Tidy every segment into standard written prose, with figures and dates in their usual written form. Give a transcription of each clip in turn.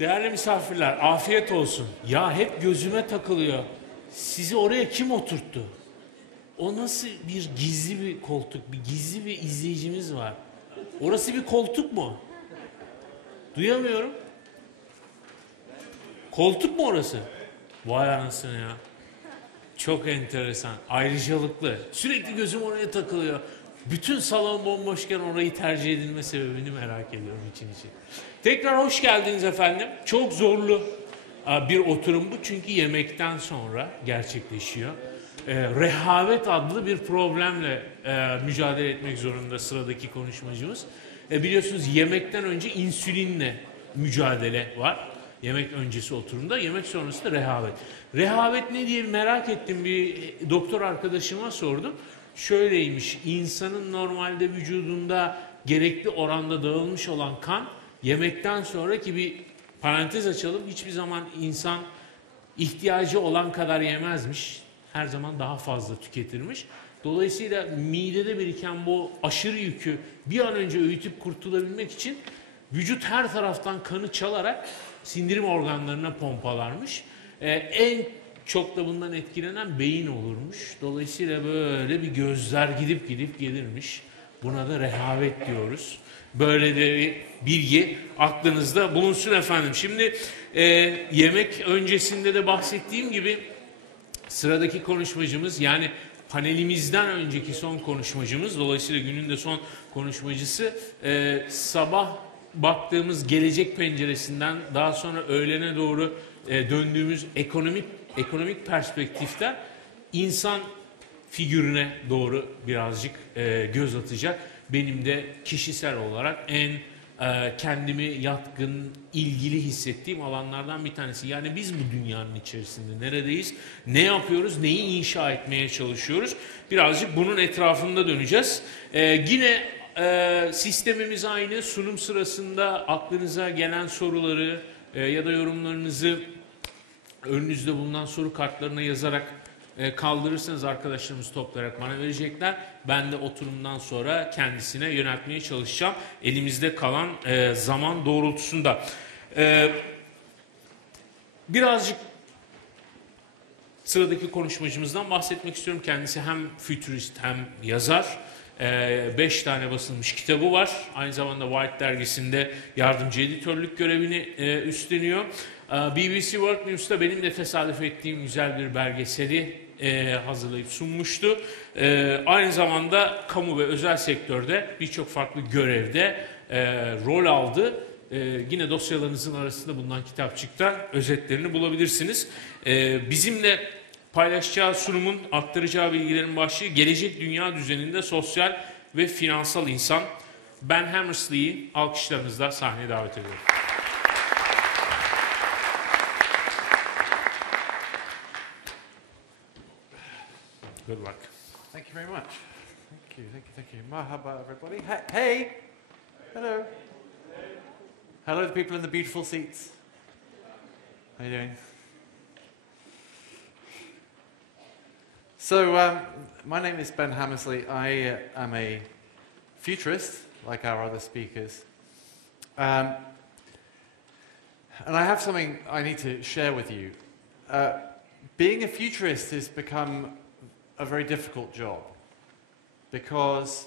Değerli misafirler, afiyet olsun. Ya hep gözüme takılıyor. Sizi oraya kim oturttu? O nasıl bir gizli bir koltuk, bir gizli bir izleyicimiz var. Orası bir koltuk mu? Duyamıyorum. Koltuk mu orası? Vay anasını ya. Çok enteresan, ayrıcalıklı. Sürekli gözüm oraya takılıyor. Bütün salon bomboşken orayı tercih edilme sebebini merak ediyorum için için. Tekrar hoş geldiniz efendim. Çok zorlu bir oturum bu çünkü yemekten sonra gerçekleşiyor. Rehavet adlı bir problemle mücadele etmek zorunda sıradaki konuşmacımız. Biliyorsunuz yemekten önce insülinle mücadele var. Yemek öncesi oturumda, yemek sonrası da rehavet. Rehavet ne diye merak ettim, bir doktor arkadaşıma sordum. Şöyleymiş, insanın normalde vücudunda gerekli oranda dağılmış olan kan, yemekten sonraki bir parantez açalım, hiçbir zaman insan ihtiyacı olan kadar yemezmiş. Her zaman daha fazla tüketirmiş. Dolayısıyla midede biriken bu aşırı yükü bir an önce öğütüp kurtulabilmek için vücut her taraftan kanı çalarak sindirim organlarına pompalarmış. En çok da bundan etkilenen beyin olurmuş. Dolayısıyla böyle bir gözler gidip gidip gelirmiş. Buna da rehavet diyoruz. Böyle de bir bilgi aklınızda bulunsun efendim. Şimdi yemek öncesinde de bahsettiğim gibi sıradaki konuşmacımız, yani panelimizden önceki son konuşmacımız, dolayısıyla günün de son konuşmacısı, sabah baktığımız gelecek penceresinden daha sonra öğlene doğru döndüğümüz ekonomik perspektiften insan figürüne doğru birazcık göz atacak. Benim de kişisel olarak en kendimi yatkın, ilgili hissettiğim alanlardan bir tanesi. Yani biz bu dünyanın içerisinde neredeyiz, ne yapıyoruz, neyi inşa etmeye çalışıyoruz? Birazcık bunun etrafında döneceğiz. Yine sistemimiz aynı. Sunum sırasında aklınıza gelen soruları ya da yorumlarınızı önünüzde bulunan soru kartlarına yazarak kaldırırsanız arkadaşlarımız toplayarak bana verecekler. Ben de oturumdan sonra kendisine yöneltmeye çalışacağım. Elimizde kalan zaman doğrultusunda. Birazcık sıradaki konuşmacımızdan bahsetmek istiyorum. Kendisi hem fütürist hem yazar. 5 tane basılmış kitabı var. Aynı zamanda White dergisinde yardımcı editörlük görevini üstleniyor. BBC World News'ta benim de tesadüf ettiğim güzel bir belgeseli hazırlayıp sunmuştu. Aynı zamanda kamu ve özel sektörde birçok farklı görevde rol aldı. Yine dosyalarınızın arasında bulunan kitapçıkta özetlerini bulabilirsiniz. Bizimle paylaşacağı sunumun, aktaracağı bilgilerin başlığı gelecek dünya düzeninde sosyal ve finansal insan. Ben Hammersley'i alkışlarınızla sahneye davet ediyorum. Good luck. Thank you very much. Thank you, thank you, thank you. Merhaba, everybody. Hey! Hello. Hello, the people in the beautiful seats. How are you doing? So, my name is Ben Hammersley. I am a futurist, like our other speakers. And I have something I need to share with you. Being a futurist has become a very difficult job because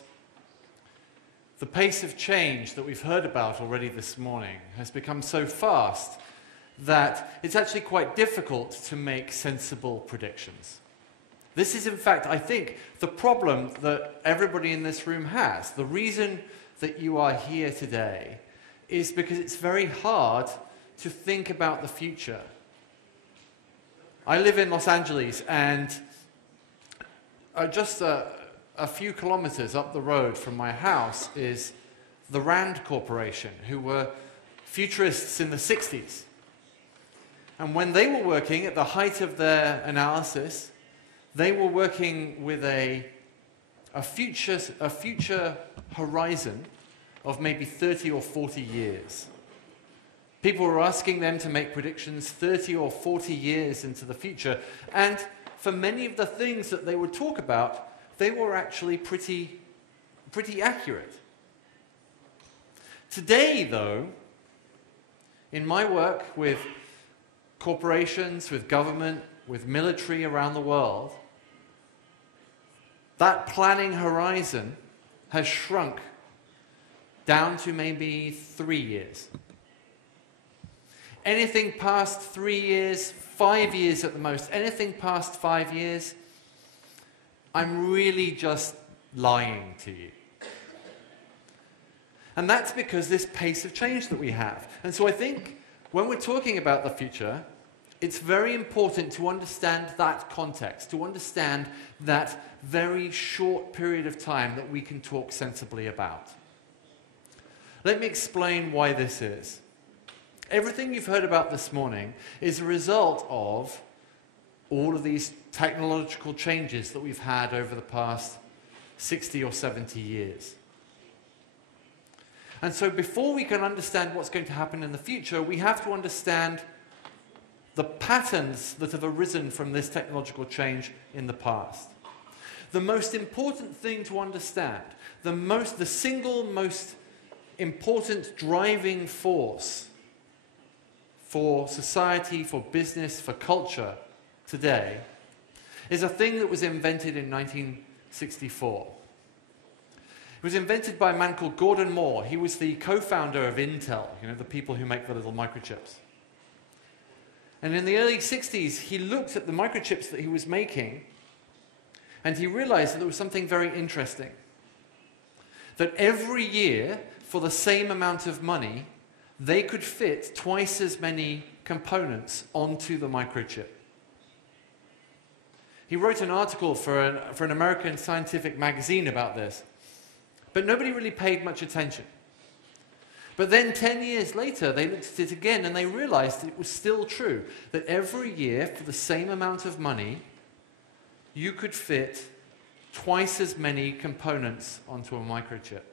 the pace of change that we've heard about already this morning has become so fast that it's actually quite difficult to make sensible predictions. This is, in fact, I think, the problem that everybody in this room has. The reason that you are here today is because it's very hard to think about the future. I live in Los Angeles, and just a few kilometers up the road from my house is the Rand Corporation, who were futurists in the 60s. And when they were working at the height of their analysis, they were working with a future horizon of maybe 30 or 40 years. People were asking them to make predictions 30 or 40 years into the future. And for many of the things that they would talk about, they were actually pretty accurate. Today, though, In my work with corporations, with government, with military around the world, that planning horizon has shrunk down to maybe 3 years. Anything past 3 years, 5 years at the most, anything past 5 years, I'm really just lying to you. And that's because this pace of change that we have. And so I think when we're talking about the future, it's very important to understand that context, to understand that very short period of time that we can talk sensibly about. Let me explain why this is. Everything you've heard about this morning is a result of all of these technological changes that we've had over the past 60 or 70 years. And so before we can understand what's going to happen in the future, we have to understand the patterns that have arisen from this technological change in the past. The most important thing to understand, the single most important driving force for society, for business, for culture today, is a thing that was invented in 1964. It was invented by a man called Gordon Moore. He was the co-founder of Intel, the people who make the little microchips. And in the early 60s, he looked at the microchips that he was making, and he realized that there was something very interesting. That every year, for the same amount of money, they could fit twice as many components onto the microchip. He wrote an article for an American scientific magazine about this, but nobody really paid much attention. But then 10 years later, they looked at it again and they realized that it was still true, that every year, for the same amount of money, you could fit twice as many components onto a microchip.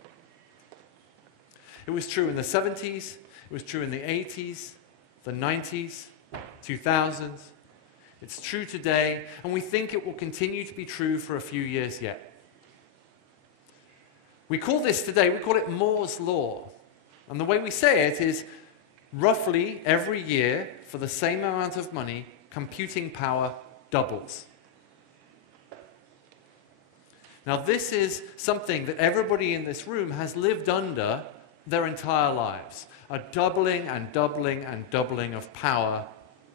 It was true in the 70s, it was true in the 80s, the 90s, 2000s. It's true today, and we think it will continue to be true for a few years yet. We call this today, we call it Moore's Law. And the way we say it is, roughly every year, for the same amount of money, computing power doubles. Now this is something that everybody in this room has lived under their entire lives. A doubling and doubling and doubling of power,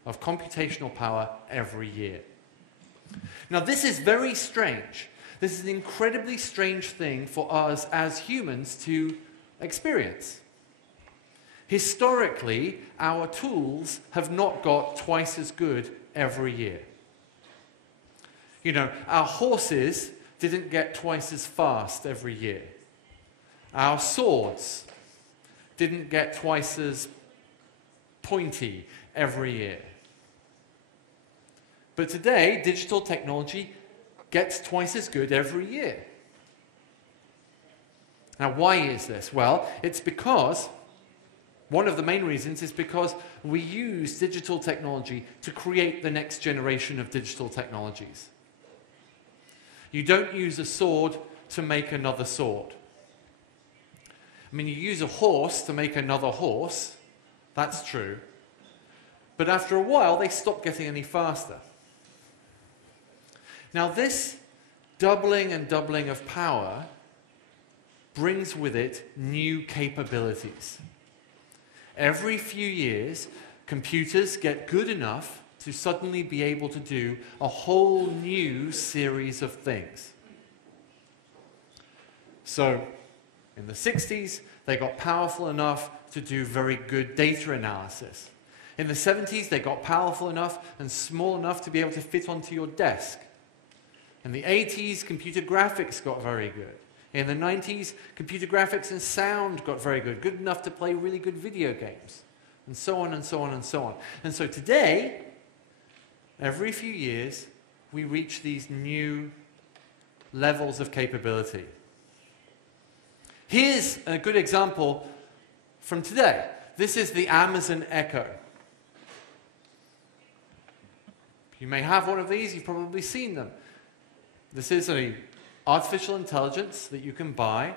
of computational power every year. Now this is very strange. This is an incredibly strange thing for us as humans to experience. Historically, our tools have not got twice as good every year. Our horses didn't get twice as fast every year. Our swords didn't get twice as pointy every year. But today, digital technology gets twice as good every year. Now, why is this? Well, it's because, one of the main reasons is because we use digital technology to create the next generation of digital technologies. You don't use a sword to make another sword. You use a horse to make another horse, that's true. But after a while, they stop getting any faster. Now this doubling and doubling of power brings with it new capabilities. Every few years, computers get good enough to suddenly be able to do a whole new series of things. So, in the 60s, they got powerful enough to do very good data analysis. In the 70s, they got powerful enough and small enough to be able to fit onto your desk. In the 80s, computer graphics got very good. In the 90s, computer graphics and sound got very good, good enough to play really good video games, and so on and so on and so on. And so today, every few years, we reach these new levels of capability. Here's a good example from today. This is the Amazon Echo. You may have one of these, you've probably seen them. This is an artificial intelligence that you can buy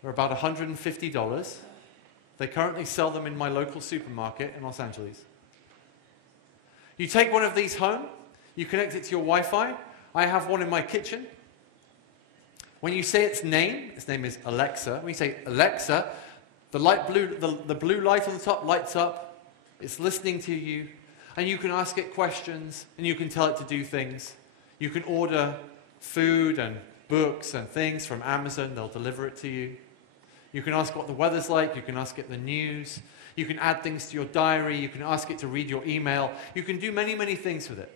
for about $150. They currently sell them in my local supermarket in Los Angeles. You take one of these home, you connect it to your Wi-Fi. I have one in my kitchen. When you say its name is Alexa. When you say Alexa, the blue light on the top lights up. It's listening to you. And you can ask it questions, and you can tell it to do things. You can order food and books and things from Amazon. They'll deliver it to you. You can ask what the weather's like. You can ask it the news. You can add things to your diary. You can ask it to read your email. You can do many, many things with it.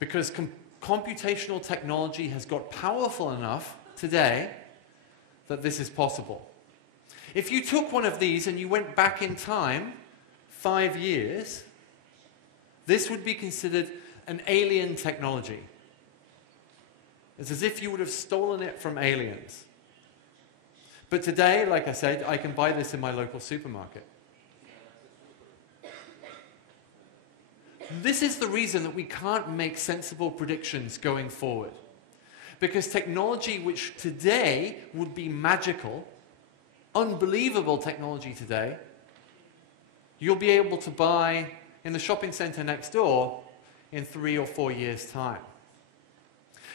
Because computational technology has got powerful enough today that this is possible. If you took one of these and you went back in time 5 years, this would be considered an alien technology. It's as if you would have stolen it from aliens. But today, like I said, I can buy this in my local supermarket. This is the reason that we can't make sensible predictions going forward. Because technology which today would be magical, unbelievable technology today, you'll be able to buy in the shopping center next door in 3 or 4 years' time.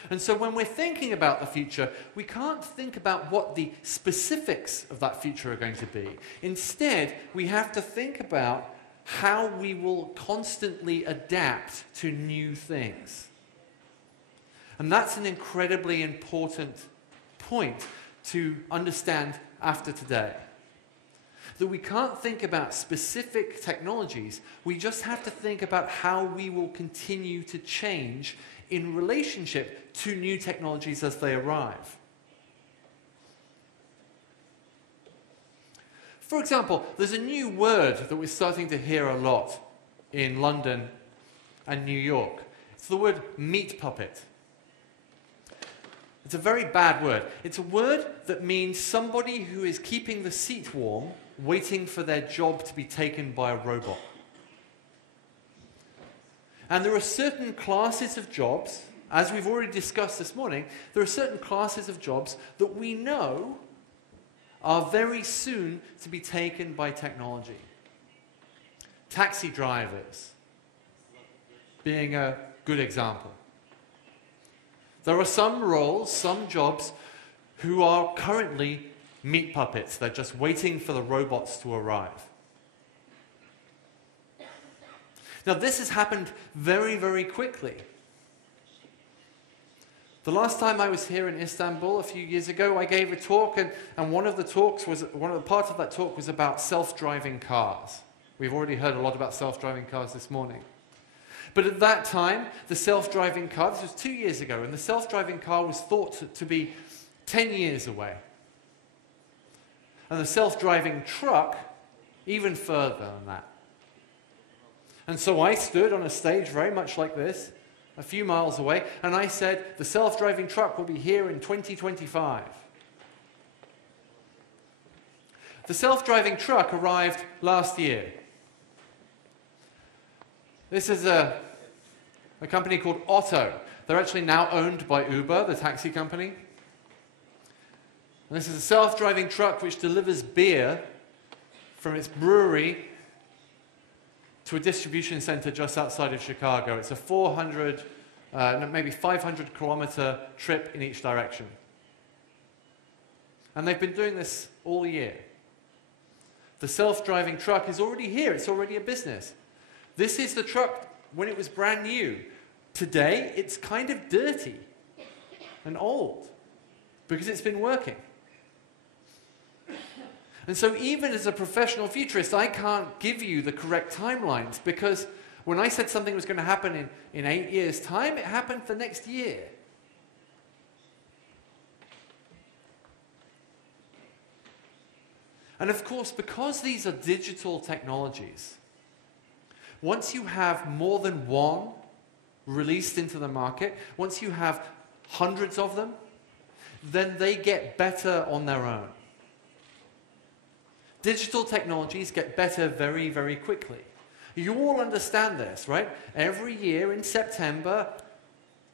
And so when we're thinking about the future, we can't think about what the specifics of that future are going to be. Instead, we have to think about how we will constantly adapt to new things. And that's an incredibly important point to understand after today. That we can't think about specific technologies, we just have to think about how we will continue to change in relationship to new technologies as they arrive. For example, there's a new word that we're starting to hear a lot in London and New York. It's the word meat puppet. It's a very bad word. It's a word that means somebody who is keeping the seat warm, waiting for their job to be taken by a robot. And there are certain classes of jobs, as we've already discussed this morning, there are certain classes of jobs that we know are very soon to be taken by technology. Taxi drivers being a good example. There are some roles, some jobs, who are currently meat puppets. They're just waiting for the robots to arrive. Now, this has happened very, very quickly. The last time I was here in Istanbul a few years ago, I gave a talk, and one of the parts of that talk was about self-driving cars. We've already heard a lot about self-driving cars this morning. But at that time, the self-driving car, this was 2 years ago, and the self-driving car was thought to be 10 years away. And the self-driving truck, even further than that. And so I stood on a stage very much like this, a few miles away, and I said, the self-driving truck will be here in 2025. The self-driving truck arrived last year. This is a company called Otto. They're actually now owned by Uber, the taxi company. And this is a self-driving truck which delivers beer from its brewery to a distribution center just outside of Chicago. It's a maybe 500 kilometer trip in each direction. And they've been doing this all year. The self-driving truck is already here. It's already a business. This is the truck when it was brand new. Today, it's kind of dirty and old because it's been working. And so even as a professional futurist, I can't give you the correct timelines because when I said something was going to happen in 8 years' time, it happened the next year. And of course, because these are digital technologies, once you have more than one released into the market, once you have hundreds of them, then they get better on their own. Digital technologies get better very, very quickly. You all understand this, right? Every year in September,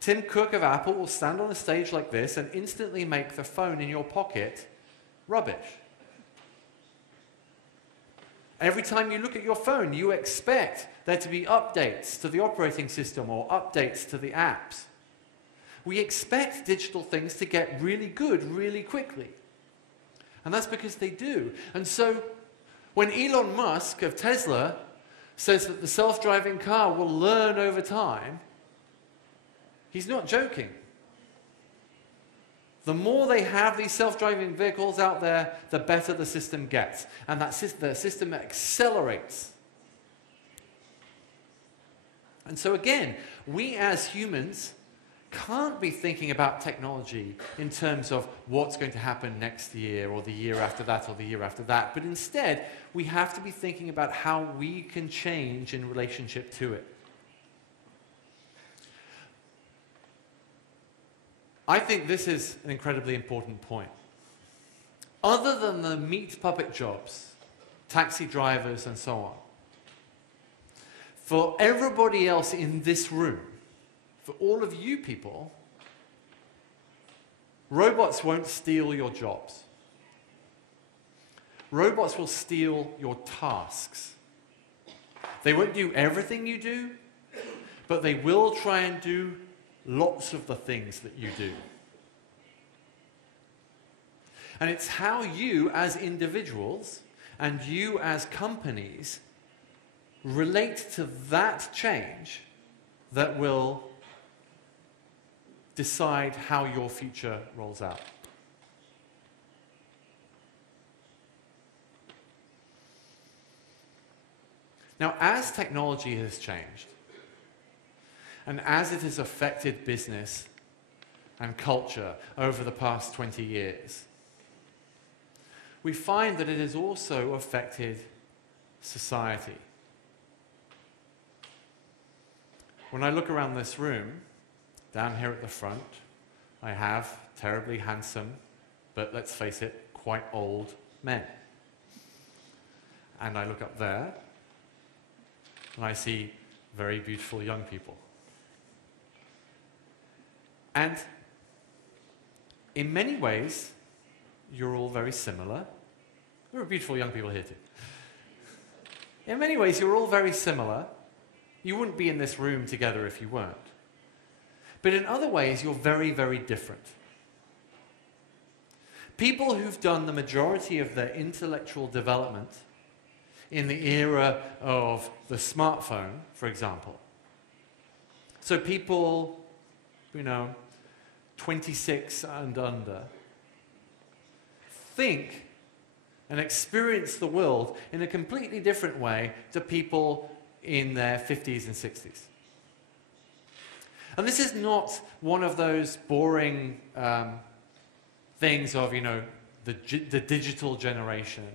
Tim Cook of Apple will stand on a stage like this and instantly make the phone in your pocket rubbish. Every time you look at your phone, you expect there to be updates to the operating system or updates to the apps. We expect digital things to get really good really quickly. And that's because they do. And so when Elon Musk of Tesla says that the self-driving car will learn over time, he's not joking. The more they have these self-driving vehicles out there, the better the system gets. And the system accelerates. And so again, we as humans can't be thinking about technology in terms of what's going to happen next year or the year after that or the year after that. But instead, we have to be thinking about how we can change in relationship to it. I think this is an incredibly important point. Other than the meat puppet jobs, taxi drivers and so on, for everybody else in this room, for all of you people, robots won't steal your jobs. Robots will steal your tasks. They won't do everything you do, but they will try and do lots of the things that you do. And it's how you as individuals and you as companies relate to that change that will decide how your future rolls out. Now, as technology has changed, and as it has affected business and culture over the past 20 years, we find that it has also affected society. When I look around this room, down here at the front, I have terribly handsome, but let's face it, quite old men. And I look up there, and I see very beautiful young people. And in many ways, you're all very similar. There are beautiful young people here too. In many ways, you're all very similar. You wouldn't be in this room together if you weren't. But in other ways, you're very, very different. People who've done the majority of their intellectual development in the era of the smartphone, for example. So people, 26 and under, think and experience the world in a completely different way to people in their 50s and 60s. And this is not one of those boring things of, the digital generation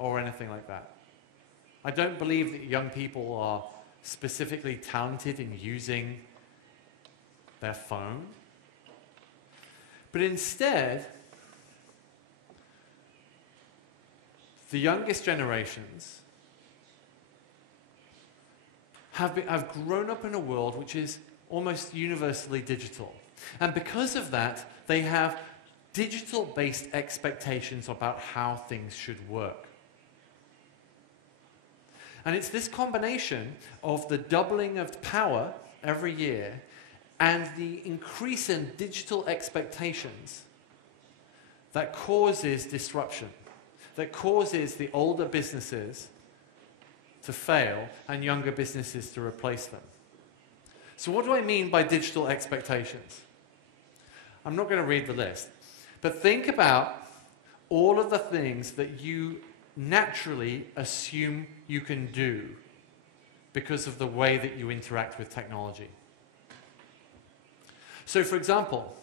or anything like that. I don't believe that young people are specifically talented in using their phone. But instead, the youngest generations have grown up in a world which is almost universally digital. And because of that, they have digital-based expectations about how things should work. And it's this combination of the doubling of power every year and the increase in digital expectations that causes disruption, that causes the older businesses to fail and younger businesses to replace them. So what do I mean by digital expectations? I'm not going to read the list, but think about all of the things that you naturally assume you can do because of the way that you interact with technology. So, for example,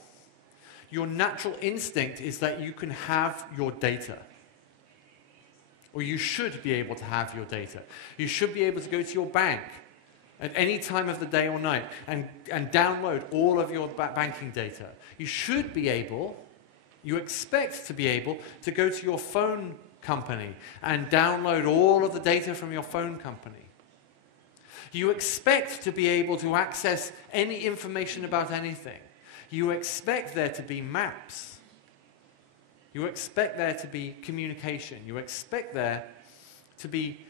your natural instinct is that you can have your data. Or you should be able to have your data. You should be able to go to your bank at any time of the day or night and download all of your banking data. You should be able, you expect to be able, to go to your phone company and download all of the data from your phone company. You expect to be able to access any information about anything. You expect there to be maps. You expect there to be communication. You expect there to be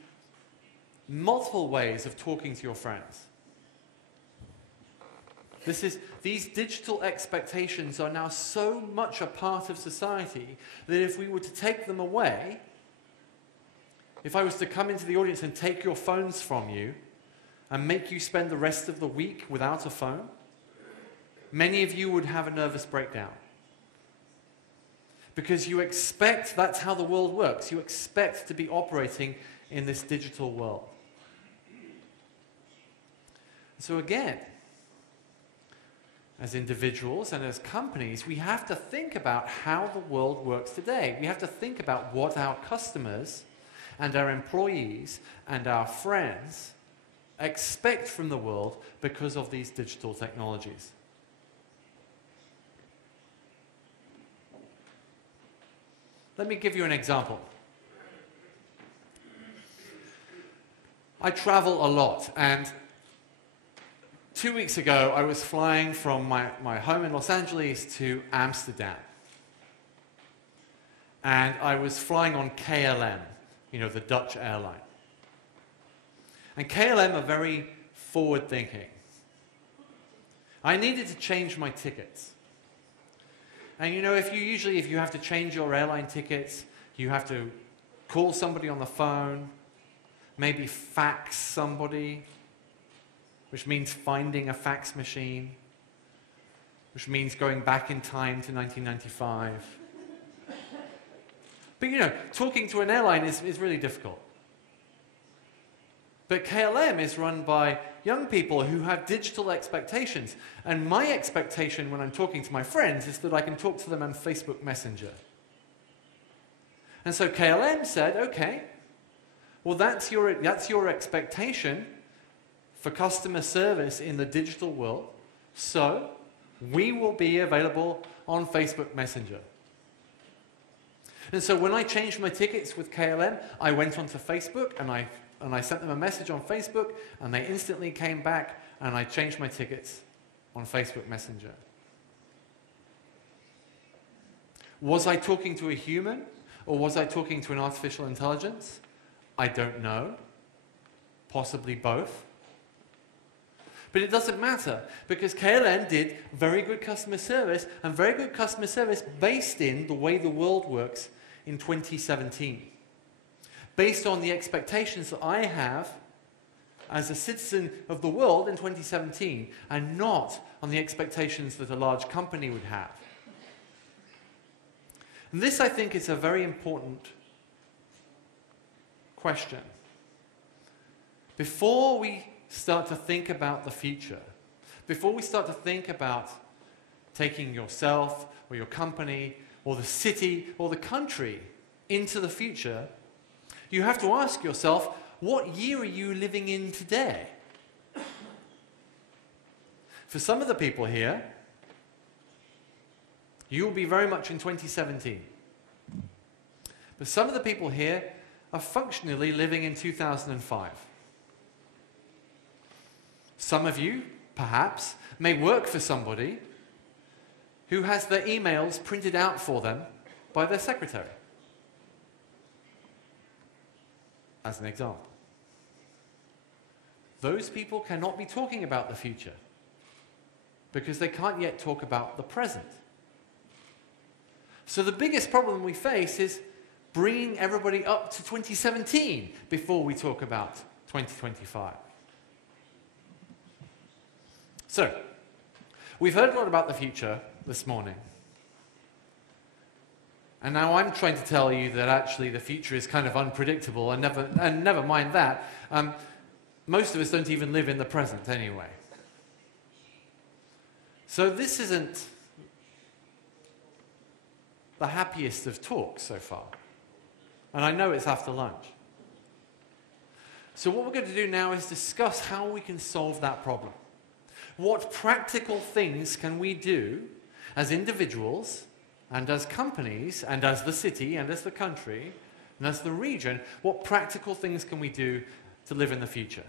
multiple ways of talking to your friends. These digital expectations are now so much a part of society that if we were to take them away, if I was to come into the audience and take your phones from you and make you spend the rest of the week without a phone, many of you would have a nervous breakdown. Because you expect that's how the world works. You expect to be operating in this digital world. So again, as individuals and as companies, we have to think about how the world works today. We have to think about what our customers and our employees and our friends expect from the world because of these digital technologies. Let me give you an example. I travel a lot, and 2 weeks ago, I was flying from my home in Los Angeles to Amsterdam. And I was flying on KLM, you know, the Dutch airline. And KLM are very forward-thinking. I needed to change my tickets. And you know, if you have to change your airline tickets, you have to call somebody on the phone, maybe fax somebody, which means finding a fax machine, which means going back in time to 1995. But you know, talking to an airline is really difficult. But KLM is run by young people who have digital expectations. And my expectation when I'm talking to my friends is that I can talk to them on Facebook Messenger. And so KLM said, okay, well that's your expectation for customer service in the digital world, so we will be available on Facebook Messenger. And so when I changed my tickets with KLM, I went onto Facebook and I sent them a message on Facebook, and they instantly came back, and I changed my tickets on Facebook Messenger. Was I talking to a human, or was I talking to an artificial intelligence? I don't know. Possibly both. But it doesn't matter, because KLM did very good customer service, and very good customer service based in the way the world works in 2017. Based on the expectations that I have as a citizen of the world in 2017, and not on the expectations that a large company would have. And this, I think, is a very important question. Before we start to think about the future, before we start to think about taking yourself or your company or the city or the country into the future, you have to ask yourself, what year are you living in today? For some of the people here, you'll be very much in 2017. But some of the people here are functionally living in 2005. Some of you, perhaps, may work for somebody who has their emails printed out for them by their secretary. As an example. Those people cannot be talking about the future because they can't yet talk about the present. So the biggest problem we face is bringing everybody up to 2017 before we talk about 2025. So, we've heard a lot about the future this morning. And now I'm trying to tell you that actually the future is kind of unpredictable, and never mind that. Most of us don't even live in the present anyway. So this isn't the happiest of talks so far. And I know it's after lunch. So what we're going to do now is discuss how we can solve that problem. What practical things can we do as individuals and as companies and as the city and as the country and as the region? What practical things can we do to live in the future?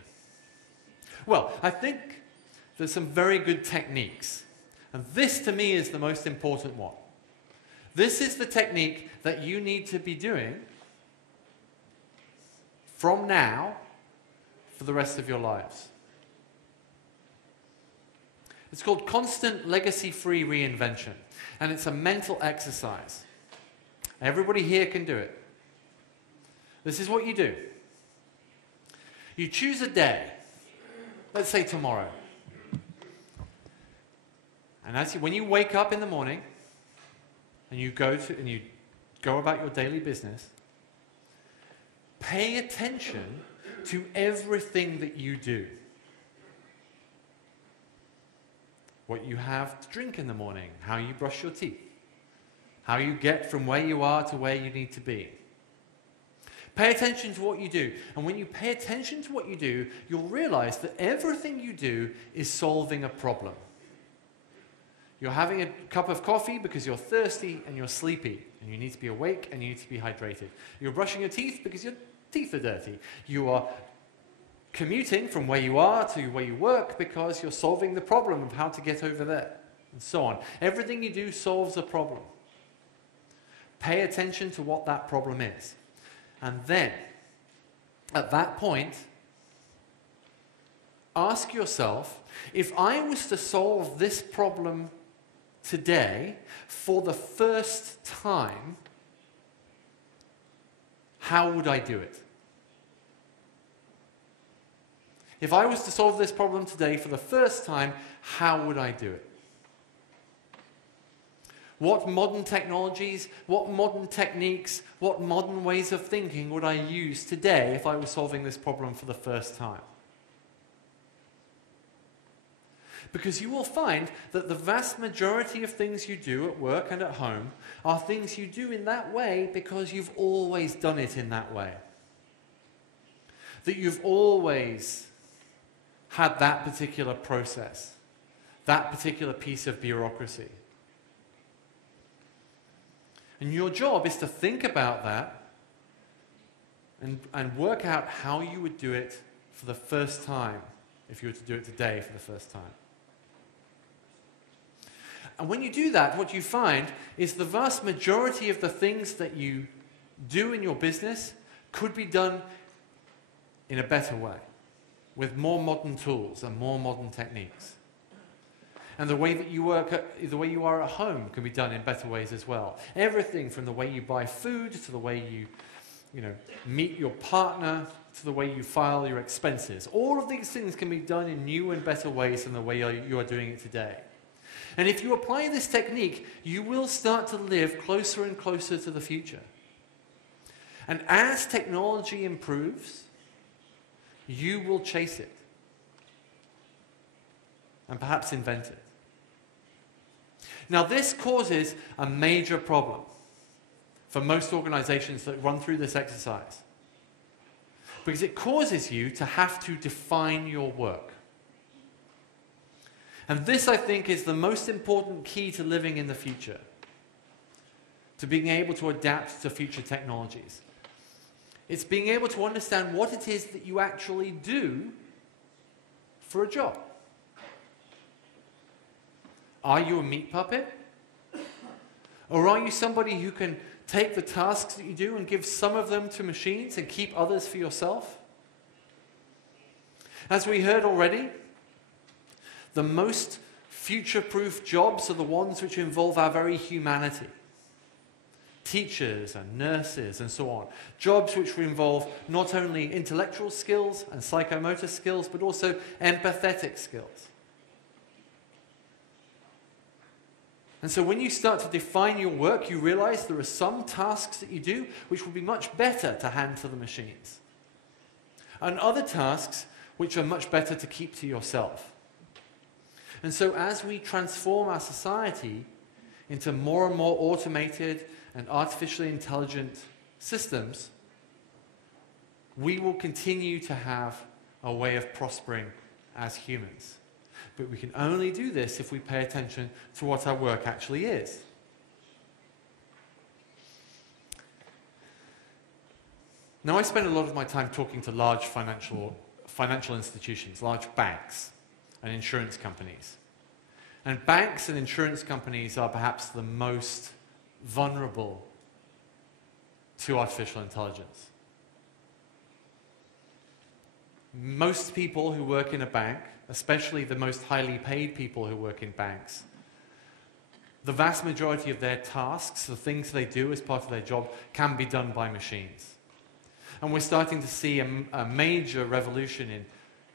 Well, I think there's some very good techniques. And this, to me, is the most important one. This is the technique that you need to be doing from now for the rest of your lives. It's called constant legacy-free reinvention. And it's a mental exercise. Everybody here can do it. This is what you do. You choose a day. Let's say tomorrow. And when you wake up in the morning and you go about your daily business, pay attention to everything that you do. What you have to drink in the morning, how you brush your teeth, how you get from where you are to where you need to be. Pay attention to what you do. And when you pay attention to what you do, you'll realize that everything you do is solving a problem. You're having a cup of coffee because you're thirsty and you're sleepy, and you need to be awake and you need to be hydrated. You're brushing your teeth because your teeth are dirty. You are commuting from where you are to where you work because you're solving the problem of how to get over there, and so on. Everything you do solves a problem. Pay attention to what that problem is. And then, at that point, ask yourself, if I was to solve this problem today for the first time, how would I do it? If I was to solve this problem today for the first time, how would I do it? What modern technologies, what modern techniques, what modern ways of thinking would I use today if I was solving this problem for the first time? Because you will find that the vast majority of things you do at work and at home are things you do in that way because you've always done it in that way. That you've always had that particular process, that particular piece of bureaucracy. And your job is to think about that and work out how you would do it for the first time, if you were to do it today for the first time. And when you do that, what you find is the vast majority of the things that you do in your business could be done in a better way, with more modern tools and more modern techniques. And the way that you work, the way you are at home can be done in better ways as well. Everything from the way you buy food to the way you meet your partner to the way you file your expenses. All of these things can be done in new and better ways than the way you are doing it today. And if you apply this technique, you will start to live closer and closer to the future. And as technology improves, you will chase it. And perhaps invent it. Now, this causes a major problem for most organizations that run through this exercise. Because it causes you to have to define your work. And this, I think, is the most important key to living in the future. To being able to adapt to future technologies. It's being able to understand what it is that you actually do for a job. Are you a meat puppet? Or are you somebody who can take the tasks that you do and give some of them to machines and keep others for yourself? As we heard already, the most future-proof jobs are the ones which involve our very humanity. Teachers and nurses and so on. Jobs which involve not only intellectual skills and psychomotor skills, but also empathetic skills. And so when you start to define your work, you realize there are some tasks that you do which will be much better to hand to the machines. And other tasks which are much better to keep to yourself. And so as we transform our society into more and more automated and artificially intelligent systems, we will continue to have a way of prospering as humans. But we can only do this if we pay attention to what our work actually is. Now, I spend a lot of my time talking to large financial institutions, large banks and insurance companies. And banks and insurance companies are perhaps the most vulnerable to artificial intelligence. Most people who work in a bank, especially the most highly paid people who work in banks, the vast majority of their tasks, the things they do as part of their job, can be done by machines. And we're starting to see a major revolution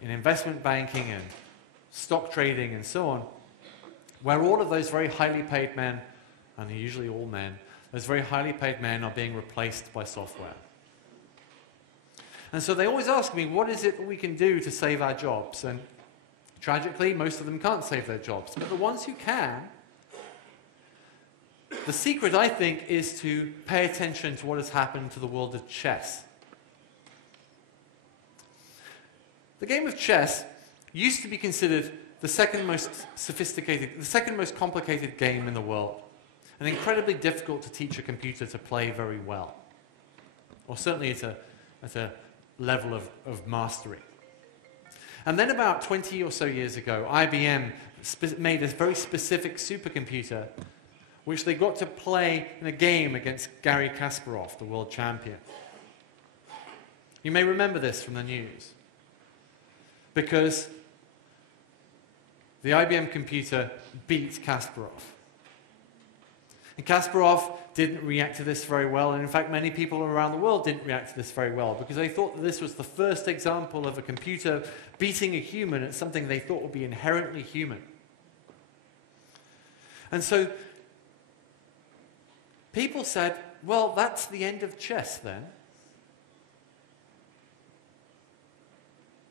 in investment banking and stock trading and so on, where all of those very highly paid men, and they're usually all men, those very highly paid men are being replaced by software. And so they always ask me, what is it that we can do to save our jobs? And tragically, most of them can't save their jobs. But the ones who can, the secret, I think, is to pay attention to what has happened to the world of chess. The game of chess used to be considered the second most sophisticated, the second most complicated game in the world, and incredibly difficult to teach a computer to play very well, or certainly at a level of mastery. And then about 20 or so years ago, IBM made a very specific supercomputer which they got to play in a game against Garry Kasparov, the world champion. You may remember this from the news, because the IBM computer beat Kasparov. And Kasparov didn't react to this very well, and in fact many people around the world didn't react to this very well, because they thought that this was the first example of a computer beating a human at something they thought would be inherently human. And so people said, well, that's the end of chess then.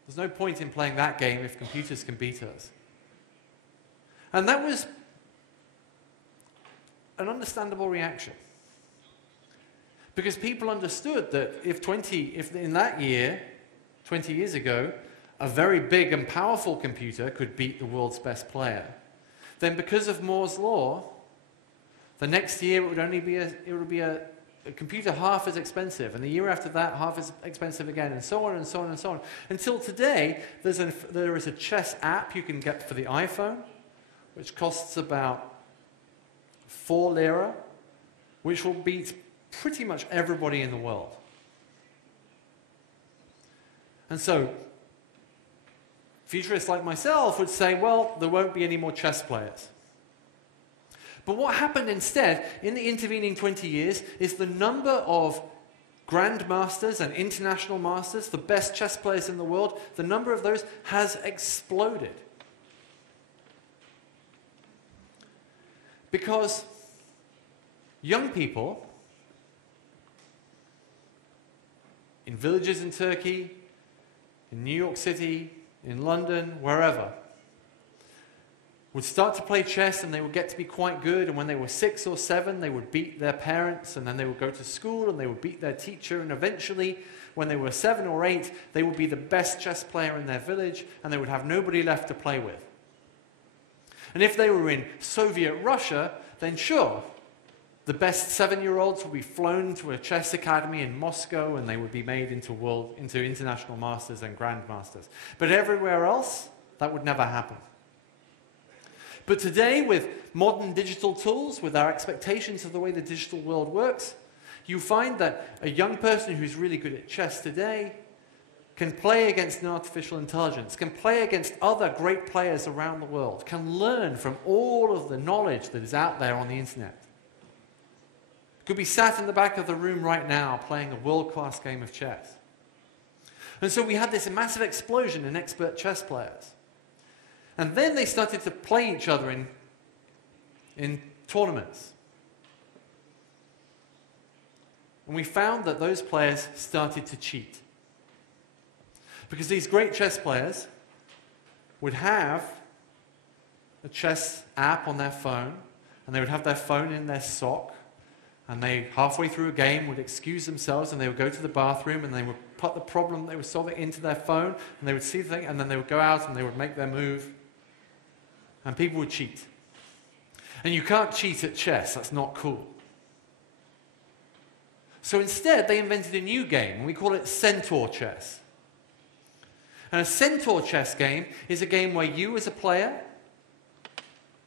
There's no point in playing that game if computers can beat us. And that was an understandable reaction. Because people understood that if in that year, 20 years ago, a very big and powerful computer could beat the world's best player, then because of Moore's law, the next year it would be a computer half as expensive, and the year after that half as expensive again, and so on and so on and so on. Until today, there is a chess app you can get for the iPhone, which costs about 4 lira, which will beat pretty much everybody in the world. And so, futurists like myself would say, well, there won't be any more chess players. But what happened instead, in the intervening 20 years, is the number of grandmasters and international masters, the best chess players in the world, the number of those has exploded. Because young people in villages in Turkey, in New York City, in London, wherever, would start to play chess, and they would get to be quite good, and when they were 6 or 7 they would beat their parents, and then they would go to school and they would beat their teacher, and eventually when they were 7 or 8 they would be the best chess player in their village, and they would have nobody left to play with. And if they were in Soviet Russia, then sure, the best 7-year-olds would be flown to a chess academy in Moscow, and they would be made into international masters and grandmasters. But everywhere else, that would never happen. But today, with modern digital tools, with our expectations of the way the digital world works, you find that a young person who's really good at chess today can play against an artificial intelligence, can play against other great players around the world, can learn from all of the knowledge that is out there on the internet. Could be sat in the back of the room right now playing a world-class game of chess. And so we had this massive explosion in expert chess players. And then they started to play each other in tournaments. And we found that those players started to cheat. Because these great chess players would have a chess app on their phone, and they would have their phone in their sock, and they, halfway through a game, would excuse themselves, and they would go to the bathroom, and they would put the problem they were solving into their phone, and they would see the thing, and then they would go out and they would make their move. And people would cheat. And you can't cheat at chess, that's not cool. So instead, they invented a new game, and we call it centaur chess. And a centaur chess game is a game where you as a player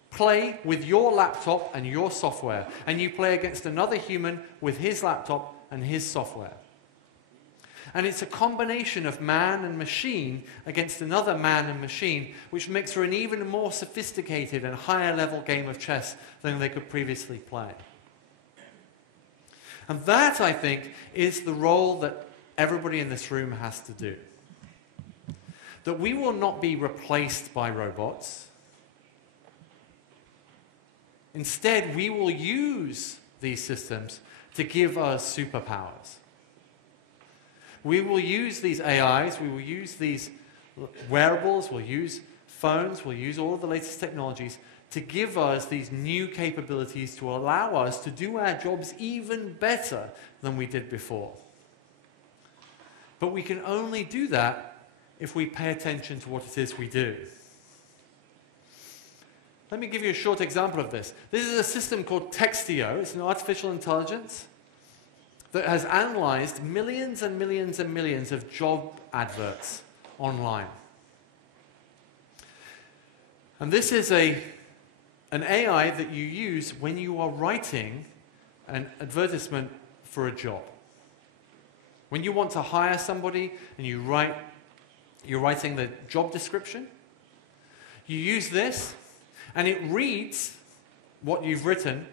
play with your laptop and your software, and you play against another human with his laptop and his software. And it's a combination of man and machine against another man and machine, which makes for an even more sophisticated and higher level game of chess than they could previously play. And that, I think, is the role that everybody in this room has to do. That we will not be replaced by robots. Instead, we will use these systems to give us superpowers. We will use these AIs, we will use these wearables, we'll use phones, we'll use all of the latest technologies to give us these new capabilities to allow us to do our jobs even better than we did before. But we can only do that if we pay attention to what it is we do. Let me give you a short example of this. This is a system called Textio. It's an artificial intelligence that has analyzed millions and millions and millions of job adverts online. And this is an AI that you use when you are writing an advertisement for a job. When you want to hire somebody and you're writing the job description, you use this and it reads what you've written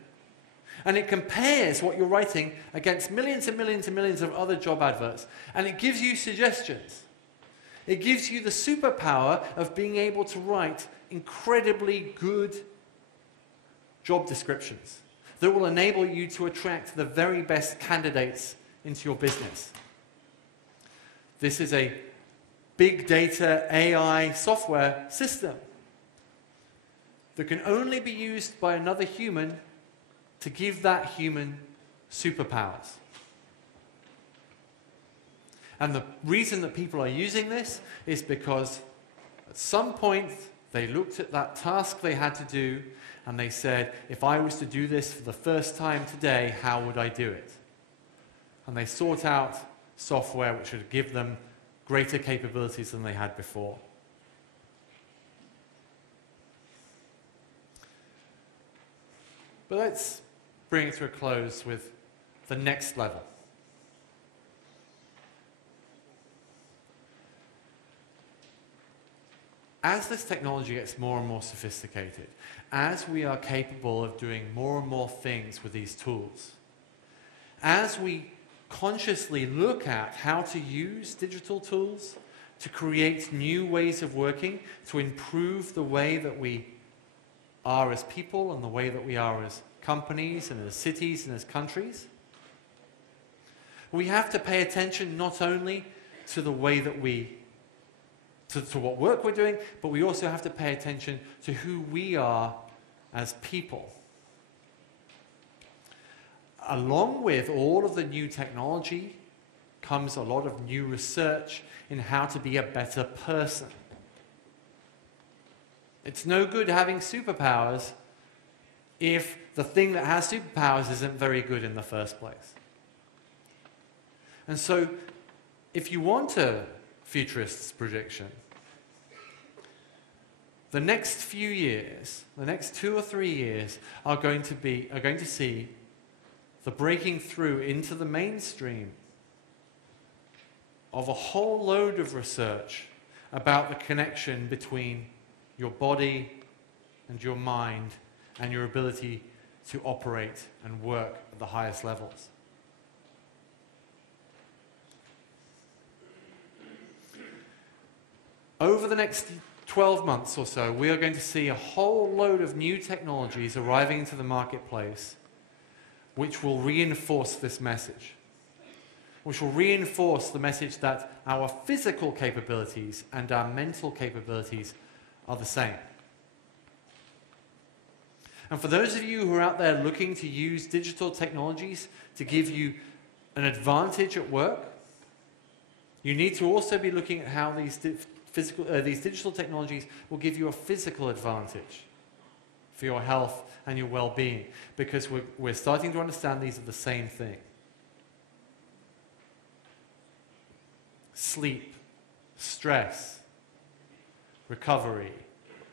and it compares what you're writing against millions and millions and millions of other job adverts. And it gives you suggestions. It gives you the superpower of being able to write incredibly good job descriptions that will enable you to attract the very best candidates into your business. This is a big data AI software system that can only be used by another human to give that human superpowers. And the reason that people are using this is because at some point they looked at that task they had to do and they said, if I was to do this for the first time today, how would I do it? And they sought out software which would give them greater capabilities than they had before. But let's bring it to a close with the next level. As this technology gets more and more sophisticated, as we are capable of doing more and more things with these tools, as we consciously look at how to use digital tools to create new ways of working, to improve the way that we are as people and the way that we are as companies and as cities and as countries, we have to pay attention not only to the way that to what work we're doing, but we also have to pay attention to who we are as people. Along with all of the new technology comes a lot of new research in how to be a better person. It's no good having superpowers if the thing that has superpowers isn't very good in the first place. And so, if you want a futurist's prediction, the next few years, the next 2 or 3 years, are going to see the breaking through into the mainstream of a whole load of research about the connection between your body and your mind and your ability to operate and work at the highest levels. Over the next 12 months or so, we are going to see a whole load of new technologies arriving into the marketplace which will reinforce this message, which will reinforce the message that our physical capabilities and our mental capabilities are the same. And for those of you who are out there looking to use digital technologies to give you an advantage at work, you need to also be looking at how these digital technologies will give you a physical advantage for your health and your well-being, because we're starting to understand these are the same thing. Sleep, stress, recovery,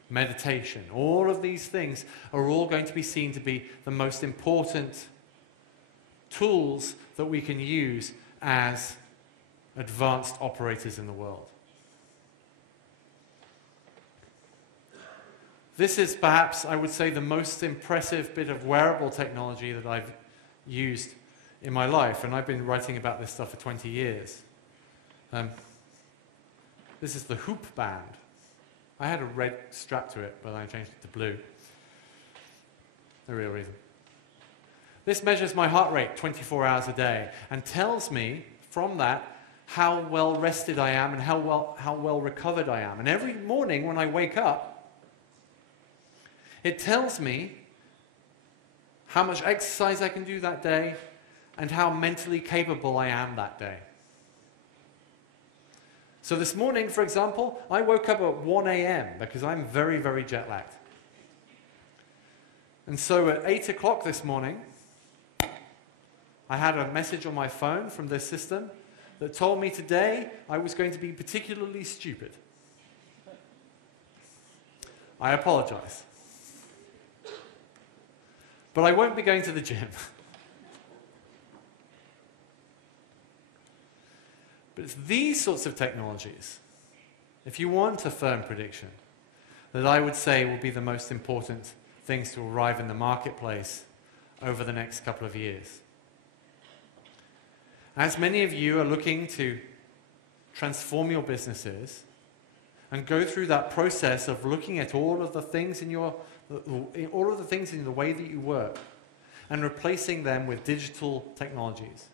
meditation, all of these things are all going to be seen to be the most important tools that we can use as advanced operators in the world. This is perhaps, I would say, the most impressive bit of wearable technology that I've used in my life, and I've been writing about this stuff for 20 years. This is the Hoop Band. I had a red strap to it, but I changed it to blue. No real reason. This measures my heart rate 24 hours a day and tells me from that how well rested I am and how well recovered I am. And every morning when I wake up, it tells me how much exercise I can do that day and how mentally capable I am that day. So this morning, for example, I woke up at 1 a.m. because I'm very, very jet lagged. And so at 8 o'clock this morning, I had a message on my phone from this system that told me today I was going to be particularly stupid. I apologize. But I won't be going to the gym. But it's these sorts of technologies, if you want a firm prediction, that I would say will be the most important things to arrive in the marketplace over the next couple of years. As many of you are looking to transform your businesses and go through that process of looking at all of the things in the way that you work and replacing them with digital technologies,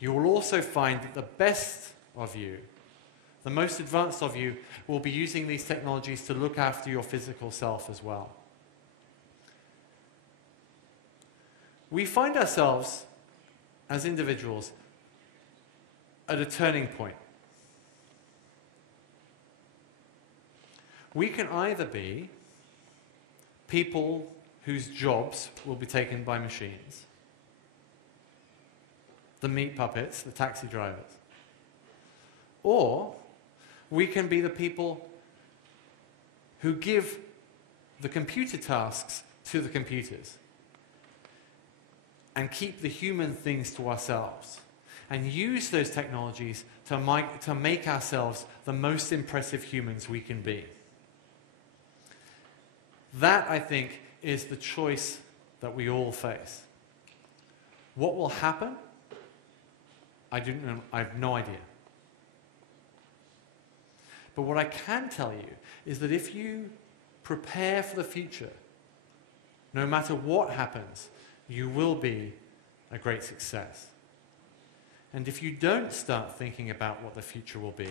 you will also find that the best of you, the most advanced of you, will be using these technologies to look after your physical self as well. We find ourselves as individuals at a turning point. We can either be people whose jobs will be taken by machines, the meat puppets, the taxi drivers, or we can be the people who give the computer tasks to the computers and keep the human things to ourselves and use those technologies to make ourselves the most impressive humans we can be. That, I think, is the choice that we all face. What will happen? I don't know. I have no idea. But what I can tell you is that if you prepare for the future, no matter what happens, you will be a great success. And if you don't start thinking about what the future will be,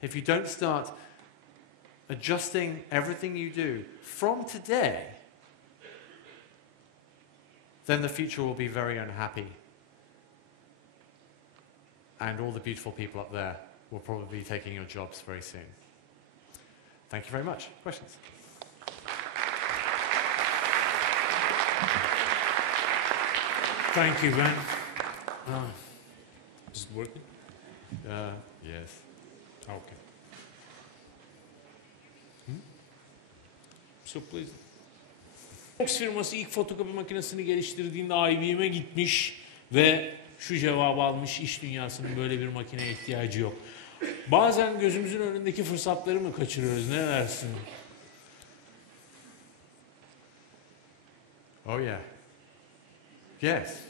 if you don't start adjusting everything you do from today, then the future will be very unhappy. And all the beautiful people up there will probably be taking your jobs very soon. Thank you very much. Questions? Thank you, Ben. Is it working? Yes. Okay. So please. Fox firması ilk fotokopi makinesini geliştirdiğinde IBM'e gitmiş ve şu cevabı almış: iş dünyasının böyle bir makineye ihtiyacı yok. Bazen gözümüzün önündeki fırsatları mı kaçırıyoruz? Ne dersin? Oh yeah. Yes.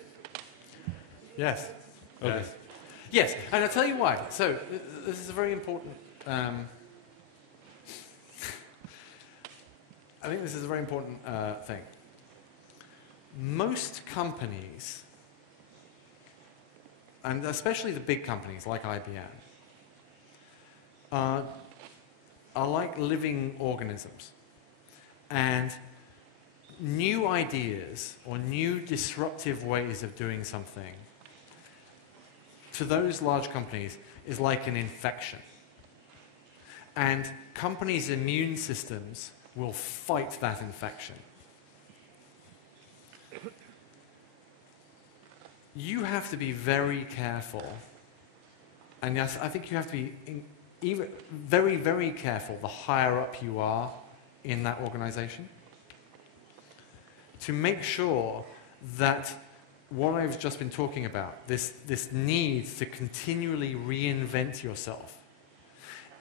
Yes. Okay. Yes. Yes, and I'll tell you why. So, this is a very important... I think this is a very important thing. Most companies, and especially the big companies like IBM, are like living organisms. And new ideas or new disruptive ways of doing something to those large companies is like an infection. And companies' immune systems will fight that infection. You have to be very careful, and yes, I think you have to be even very, very careful the higher up you are in that organization to make sure that what I've just been talking about, this need to continually reinvent yourself,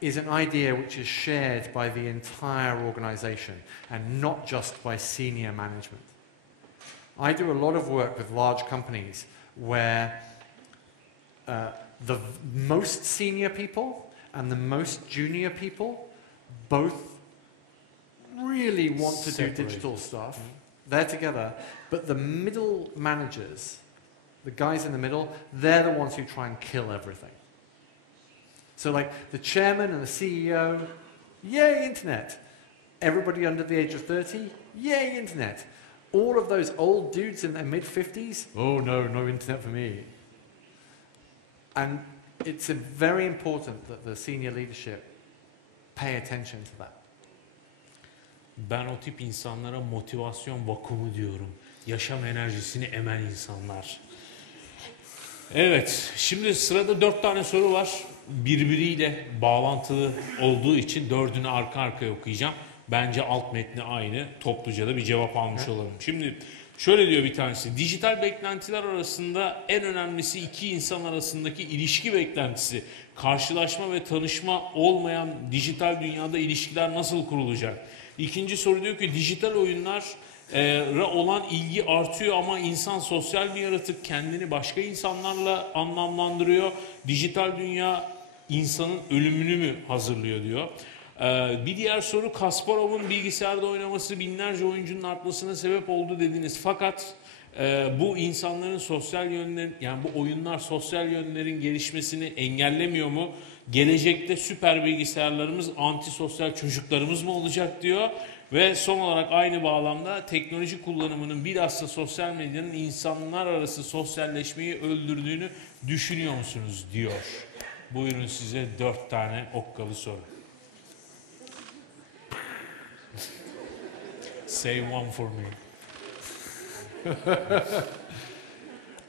is an idea which is shared by the entire organization and not just by senior management. I do a lot of work with large companies where the most senior people and the most junior people both really want to do digital stuff. They're together, but the middle managers, the guys in the middle, they're the ones who try and kill everything. So like the chairman and the CEO, yay internet. Everybody under the age of 30, yay internet. All of those old dudes in their mid-50s, oh no, no internet for me. And it's very important that the senior leadership pay attention to that. Ben o tip insanlara motivasyon vakumu diyorum. Yaşam enerjisini emen insanlar. Evet, şimdi sırada 4 tane soru var. Birbiriyle bağlantılı olduğu için 4'ünü arka arkaya okuyacağım. Bence alt metni aynı. Topluca da bir cevap almış olalım. Şimdi şöyle diyor bir tanesi. Dijital beklentiler arasında en önemlisi iki insan arasındaki ilişki beklentisi. Karşılaşma ve tanışma olmayan dijital dünyada ilişkiler nasıl kurulacak? İkinci soru diyor ki dijital oyunlara olan ilgi artıyor ama insan sosyal bir yaratık, kendini başka insanlarla anlamlandırıyor. Dijital dünya insanın ölümünü mü hazırlıyor diyor. Bir diğer soru, Kasparov'un bilgisayarda oynaması binlerce oyuncunun artmasına sebep oldu dediniz. Fakat bu insanların sosyal yönlerin, yani bu oyunlar sosyal yönlerin gelişmesini engellemiyor mu? Gelecekte süper bilgisayarlarımız antisosyal çocuklarımız mı olacak diyor. Ve son olarak aynı bağlamda teknoloji kullanımının bilhassa sosyal medyanın insanlar arası sosyalleşmeyi öldürdüğünü düşünüyor musunuz diyor. Buyurun size 4 tane okkalı soru. Say one for me.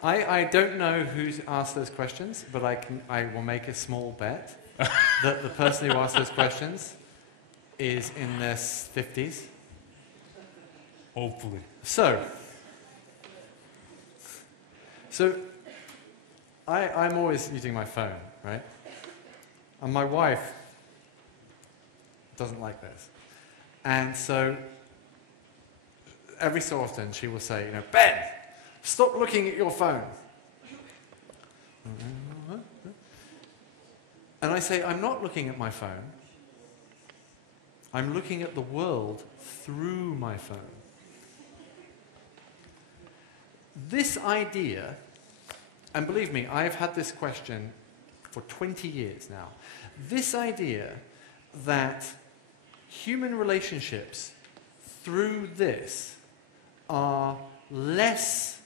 I don't know who's asked those questions, but I will make a small bet that the person who asked those questions is in their 50s. Hopefully. So I'm always using my phone, right? And my wife doesn't like this. And so every so often she will say, you know, Ben, stop looking at your phone. And I say, I'm not looking at my phone. I'm looking at the world through my phone. This idea, and believe me, I've had this question for 20 years now. This idea that human relationships through this are less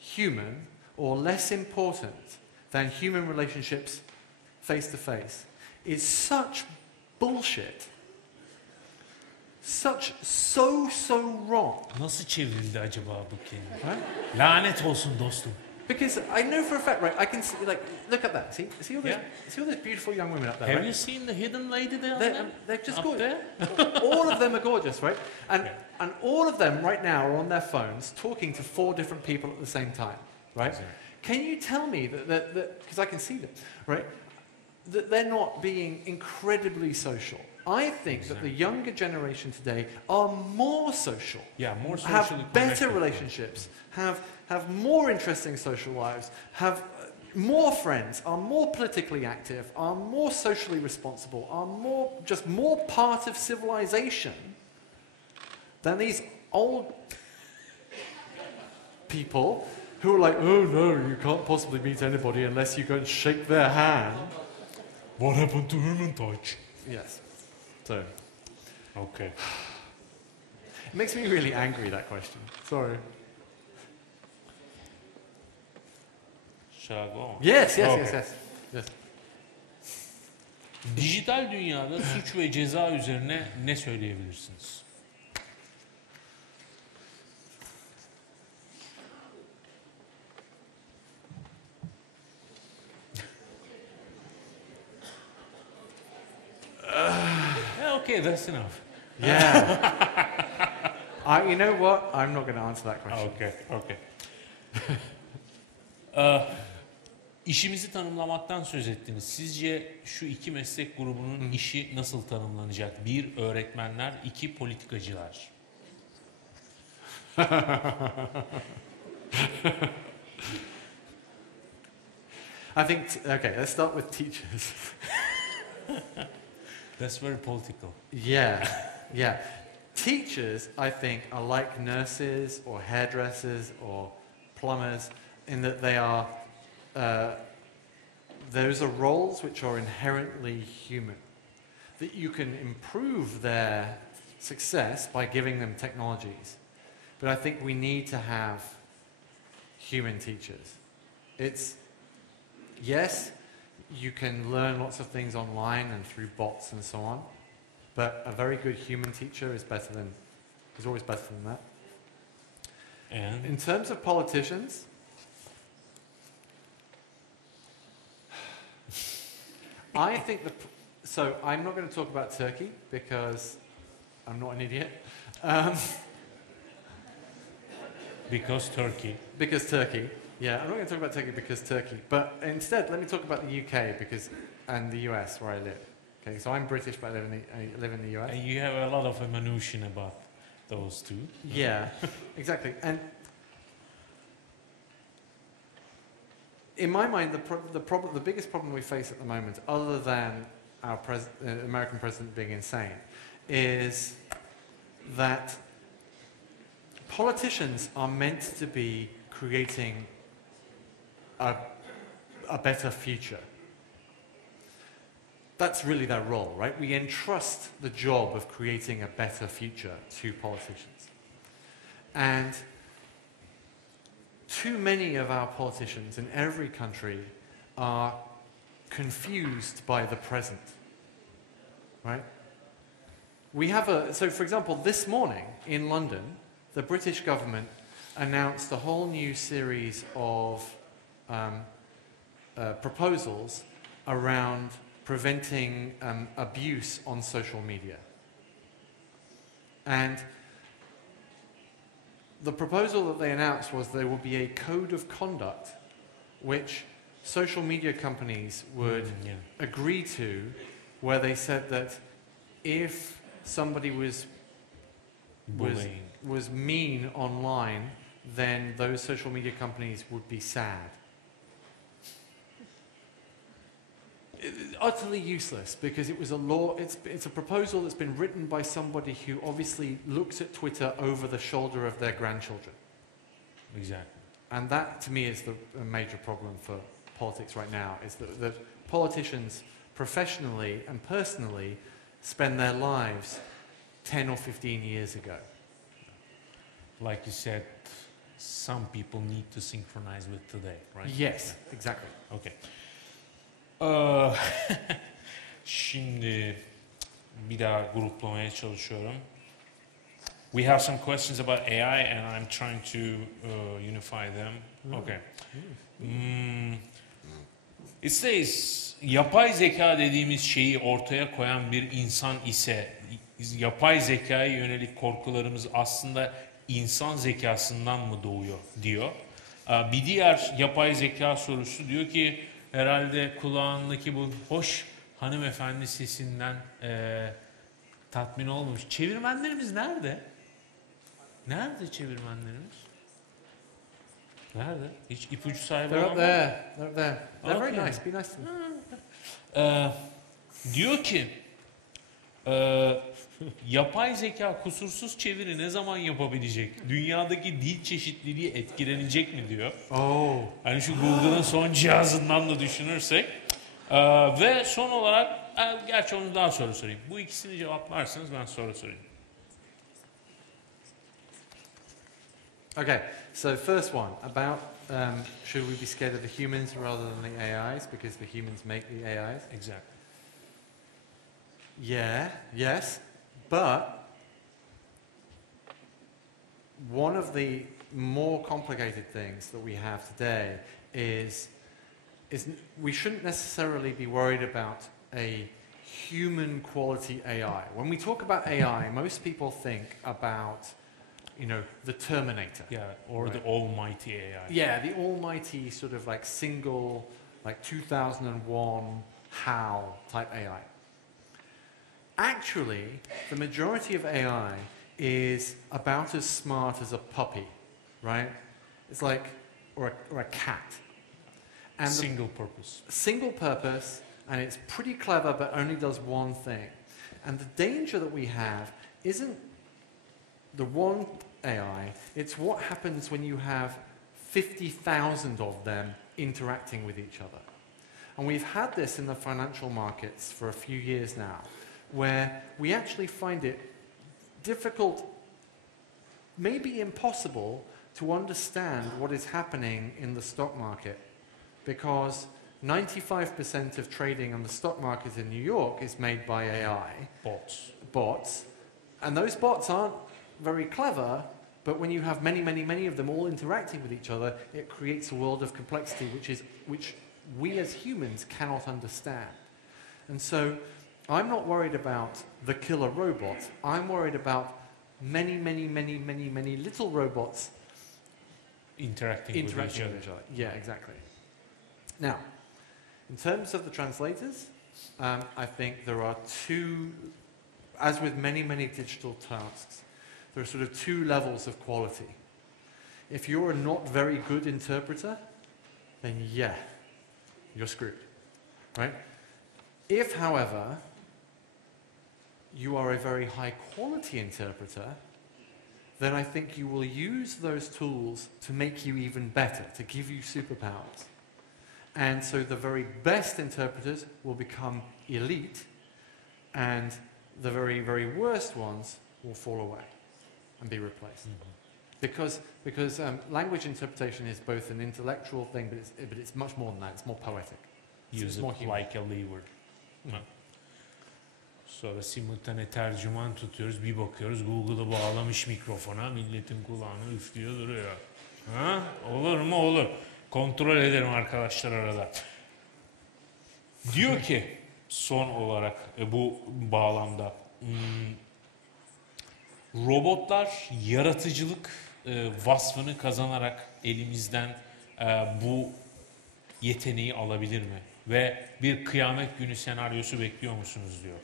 human or less important than human relationships face to face is such bullshit. So wrong. Nasıl çevrildi acaba bu kelime? Right? Lanet olsun dostum. Because I know for a fact, right? I can see, like, look at that. See all those, see all those beautiful young women up there. Have right? you seen the hidden lady there? They're just Up gorgeous. there? All of them are gorgeous, right? And all of them right now are on their phones talking to 4 different people at the same time, right? Exactly. Can you tell me that because I can see them, right? That they're not being incredibly social. I think that the younger generation today are more social. Yeah, more socially have better connected. relationships, have more interesting social lives, have more friends, are more politically active, are more socially responsible, are more part of civilization than these old people who are like, oh no, you can't possibly meet anybody unless you go and shake their hand. What happened to human touch? Yes. So, Okay. it makes me really angry, that question. Sorry. Shall I go on? Yes. Okay. Yes. Dijital dünyada suç ve ceza üzerine ne söyleyebilirsiniz? Okay, that's enough. Yeah. You know what? I'm not going to answer that question. Okay. İşimizi tanımlamaktan söz ettiniz. Sizce şu iki meslek grubunun işi nasıl tanımlanacak? Bir, öğretmenler, iki, politikacılar. I think, okay, let's start with teachers. That's very political. Yeah. Teachers, I think, are like nurses or hairdressers or plumbers in that they are, those are roles which are inherently human. That you can improve their success by giving them technologies. But I think we need to have human teachers. Yes, you can learn lots of things online and through bots and so on, but a very good human teacher is always better than that. And In terms of politicians, I think so I'm not going to talk about Turkey because I'm not an idiot. because Turkey. Because Turkey. Yeah, I'm not going to talk about Turkey because Turkey. But instead, let me talk about the UK and the US where I live. Okay, so I'm British, but I live in the US. And you have a lot of minutiae about those two. Yeah, exactly. And in my mind, the biggest problem we face at the moment, other than our American president being insane, is that politicians are meant to be creating a better future. That's really their role, right? We entrust the job of creating a better future to politicians. And too many of our politicians in every country are confused by the present, right? So for example, this morning in London, the British government announced a whole new series of proposals around preventing abuse on social media. And the proposal that they announced was there will be a code of conduct which social media companies would agree to, where they said that if somebody was mean online, then those social media companies would be sad. Utterly useless, because it was a law. It's a proposal that's been written by somebody who obviously looks at Twitter over the shoulder of their grandchildren. Exactly. And that, to me, is a major problem for politics right now, is that politicians professionally and personally spend their lives 10 or 15 years ago. Like you said, some people need to synchronize with today, right? Yes, exactly. Okay. Şimdi bir daha gruplamaya çalışıyorum. We have some questions about AI and I'm trying to unify them. Okay. It says, yapay zeka dediğimiz şeyi ortaya koyan bir insan ise yapay zekaya yönelik korkularımız aslında insan zekasından mı doğuyor diyor. Bir diğer yapay zeka sorusu diyor ki herhalde kulağındaki bu hoş hanımefendi sesinden tatmin olmamış. Çevirmenlerimiz nerede? Nerede çevirmenlerimiz? Nerede? Hiç ipucu sahibi They're olan up mı? there. They're up there. They're very Okay. nice. Be nice to them. Diyor ki yapay zeka kusursuz çeviri ne zaman yapabilecek? Dünyadaki dil çeşitliliği etkilenecek mi diyor. Oh. Hani şu Google'ın son cihazından da düşünürsek. Ve son olarak, gerçi onu daha sonra sorayım. Bu ikisini cevaplarsanız ben sonra sorayım. Okay, so first one, about should we be scared of the humans rather than the AIs because the humans make the AIs? Exactly. Yeah, yes, but one of the more complicated things that we have today is we shouldn't necessarily be worried about a human quality AI. When we talk about AI, most people think about, you know, the Terminator. Yeah, or right? the almighty AI. Yeah, the almighty sort of like single, like 2001 HAL type AI. Actually, the majority of AI is about as smart as a puppy, right? It's like, or a cat. And Single purpose. Single purpose, and it's pretty clever, but only does one thing. And the danger that we have isn't the one AI, it's what happens when you have 50,000 of them interacting with each other. And we've had this in the financial markets for a few years now, where we actually find it difficult, maybe impossible, to understand what is happening in the stock market, because 95% of trading on the stock market in New York is made by AI. Bots. And those bots aren't very clever, but when you have many, many, many of them all interacting with each other, it creates a world of complexity which we as humans cannot understand. And so I'm not worried about the killer robot. I'm worried about many, many, many, many, many little robots interacting with each other. Yeah, exactly. Now, in terms of the translators, I think there are two, as with many, many digital tasks, there are sort of two levels of quality. If you're a not very good interpreter, then yeah, you're screwed, right? If, however, you are a very high quality interpreter, then I think you will use those tools to make you even better, to give you superpowers. And so the very best interpreters will become elite, and the very, very worst ones will fall away and be replaced. Mm-hmm. Because language interpretation is both an intellectual thing, but it's much more than that. It's more poetic. Use it like a lever. Mm. Sonra simultane tercüman tutuyoruz, bir bakıyoruz Google'ı bağlamış mikrofona, milletin kulağını üflüyor duruyor. Ha? Olur mu? Olur. Kontrol ederim arkadaşlar arada. Diyor ki son olarak bu bağlamda robotlar yaratıcılık vasfını kazanarak elimizden bu yeteneği alabilir mi? Ve bir kıyamet günü senaryosu bekliyor musunuz diyor.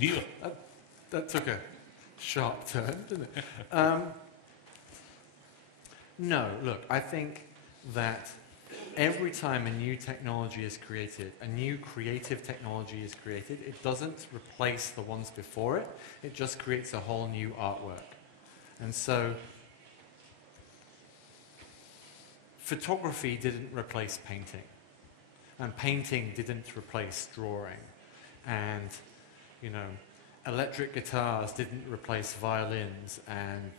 Diyor. That took a sharp turn, didn't it? No, look, I think that every time a new technology is created, a new creative technology is created, it doesn't replace the ones before it, it just creates a whole new artwork. And so, photography didn't replace painting, and painting didn't replace drawing, and, you know, electric guitars didn't replace violins, and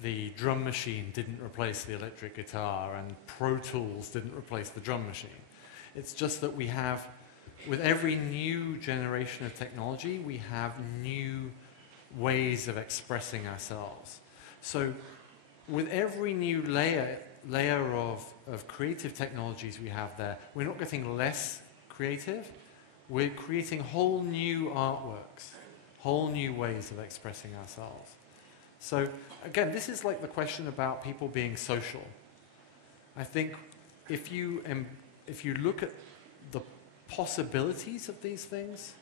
the drum machine didn't replace the electric guitar, and Pro Tools didn't replace the drum machine. It's just that we have, with every new generation of technology, we have new ways of expressing ourselves. So with every new layer of creative technologies we have there, we're not getting less creative, we're creating whole new artworks, whole new ways of expressing ourselves. So again, this is like the question about people being social. I think if you look at the possibilities of these things,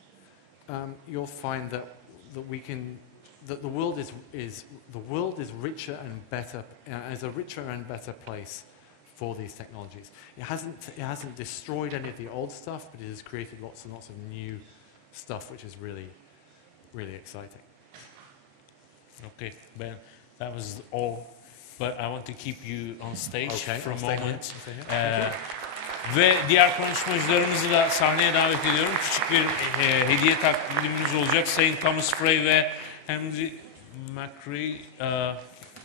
you'll find that the world is richer and better, is a richer and better place for these technologies. It hasn't destroyed any of the old stuff, but it has created lots and lots of new stuff, which is really, really exciting. Okay, Ben, that was all. But I want to keep you on stage for a moment. Ve diğer konuşmacılarımızı da sahneye davet ediyorum. Küçük bir hediye takdimimiz olacak. Sayın Thomas Frey ve Henry McRae.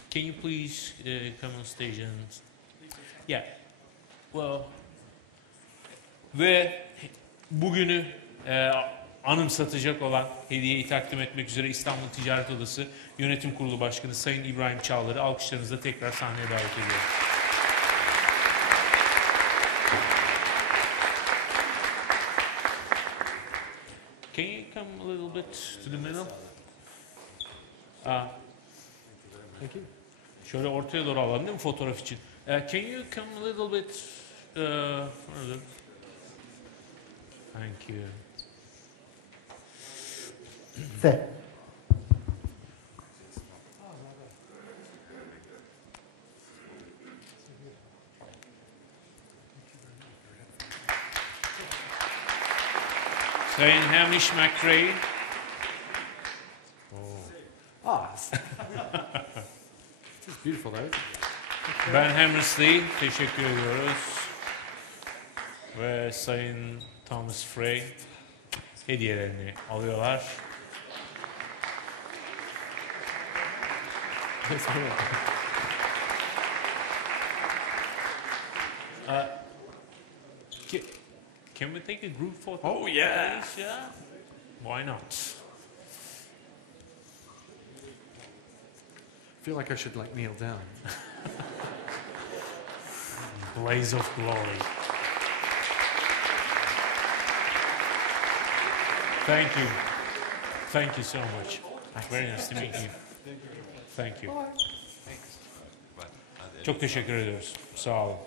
Can you please come on stage and... Yeah. Well, ve bugünü anımsatacak olan hediyeyi takdim etmek üzere İstanbul Ticaret Odası Yönetim Kurulu Başkanı Sayın İbrahim Çağlar'ı alkışlarınızla tekrar sahneye davet ediyorum. little bit to the middle. Thank you. Şöyle ortaya doğru alalım değil mi fotoğraf için? Can you come a little bit further? Thank you. Se. Sayın Hamish McRae. This is beautiful though. Ben Hammersley. Teşekkür ediyoruz. Ve Sayın Thomas Frey hediyelerini alıyorlar. Can we take a group photo? Oh, yeah. Please? Yeah. Why not? I feel like I should like kneel down. Blaze of glory. Thank you. Thank you so much. Very nice to meet you. Thank you. Çok teşekkür ediyoruz. Sağ olun.